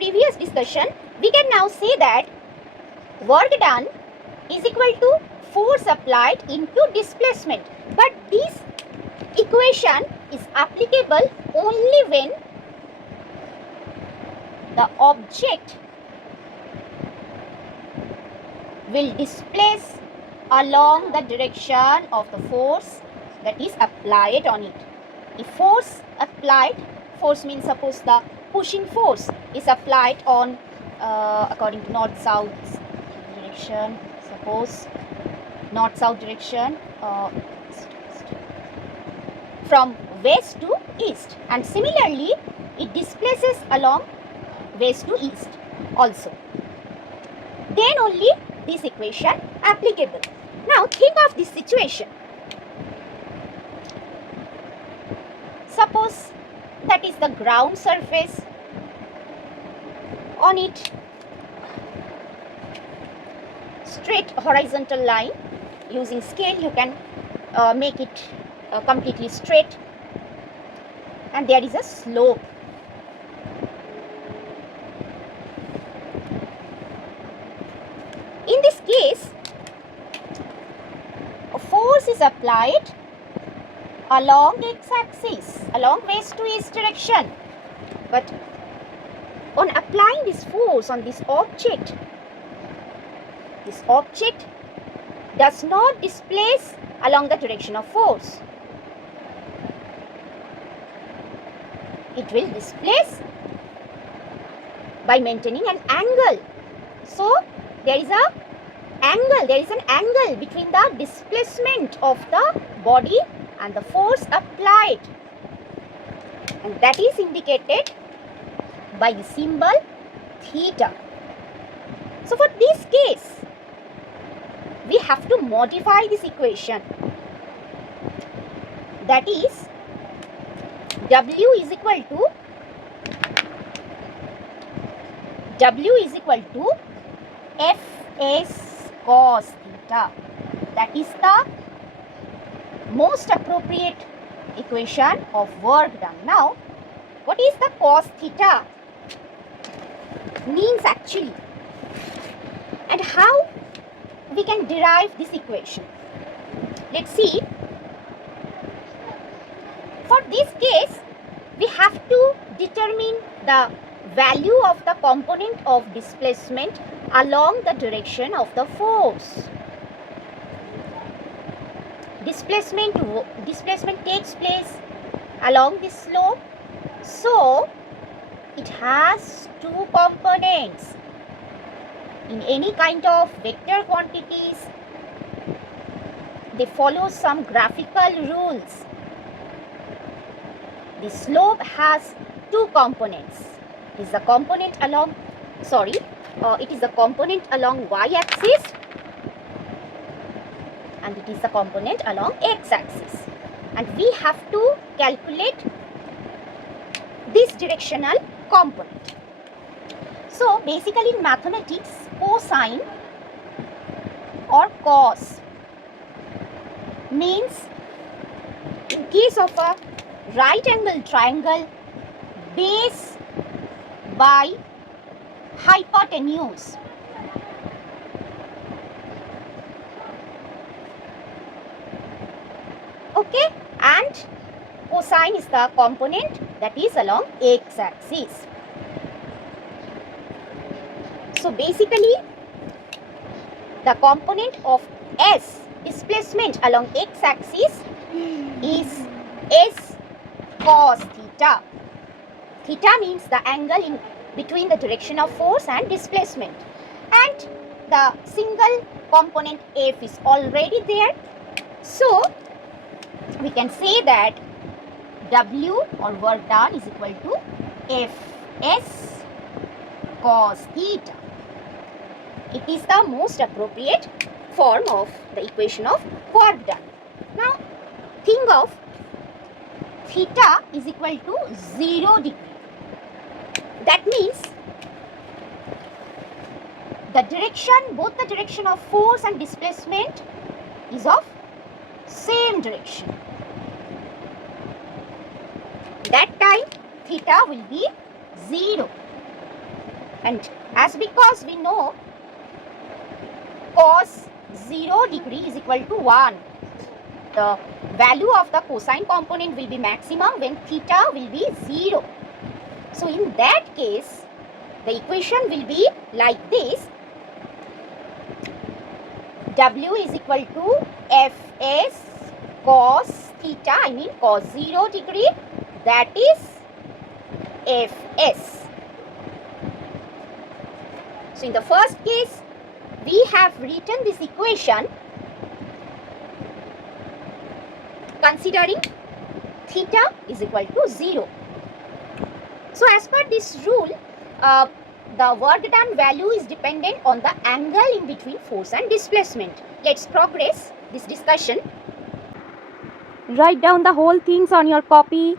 previous discussion, we can now say that work done is equal to force applied into displacement. But this equation is applicable only when the object will displace along the direction of the force that is applied on it. If force applied, force means suppose the pushing force is applied on according to north-south direction, suppose north-south direction from west to east, and similarly it displaces along west to east also, then only this equation applicable. Now think of this situation. Suppose that is the ground surface. On it straight horizontal line. Using scale you can make it completely straight, and there is a slope. In this case, a force is applied along x-axis, along west to east direction. But on applying this force on this object does not displace along the direction of force. It will displace by maintaining an angle. So there is an angle between the displacement of the body and the force applied, and that is indicated by the symbol theta. So for this case, we have to modify this equation. That is, W is equal to Fs cos theta. That is the most appropriate equation of work done. Now, what is the cos theta means actually, and how we can derive this equation? Let's see. For this case, we have to determine the value of the component of displacement along the direction of the force. Displacement takes place along this slope, so it has two components. In any kind of vector quantities, they follow some graphical rules. The slope has two components. It is the component along y-axis, and it is the component along x-axis, and we have to calculate this directional component. So basically in mathematics, cosine or cos means, in case of a right angle triangle, base by hypotenuse. Okay, and cosine is the component that is along x-axis. So basically, the component of S, displacement along x-axis, is S cos theta. Theta means the angle in between the direction of force and displacement, and the single component F is already there. So we can say that W, or work done, is equal to Fs cos theta. It is the most appropriate form of the equation of work done. Now think of theta is equal to 0 degree. That means the direction, both the direction of force and displacement is of same direction. That time theta will be 0. And as because we know cos 0 degree is equal to 1, the value of the cosine component will be maximum when theta will be 0. So in that case, the equation will be like this. W is equal to Fs cos theta, I mean cos 0 degree, that is Fs. So in the first case, we have written this equation considering theta is equal to 0. So as per this rule, the work done value is dependent on the angle in between force and displacement. Let's progress this discussion. Write down the whole things on your copy.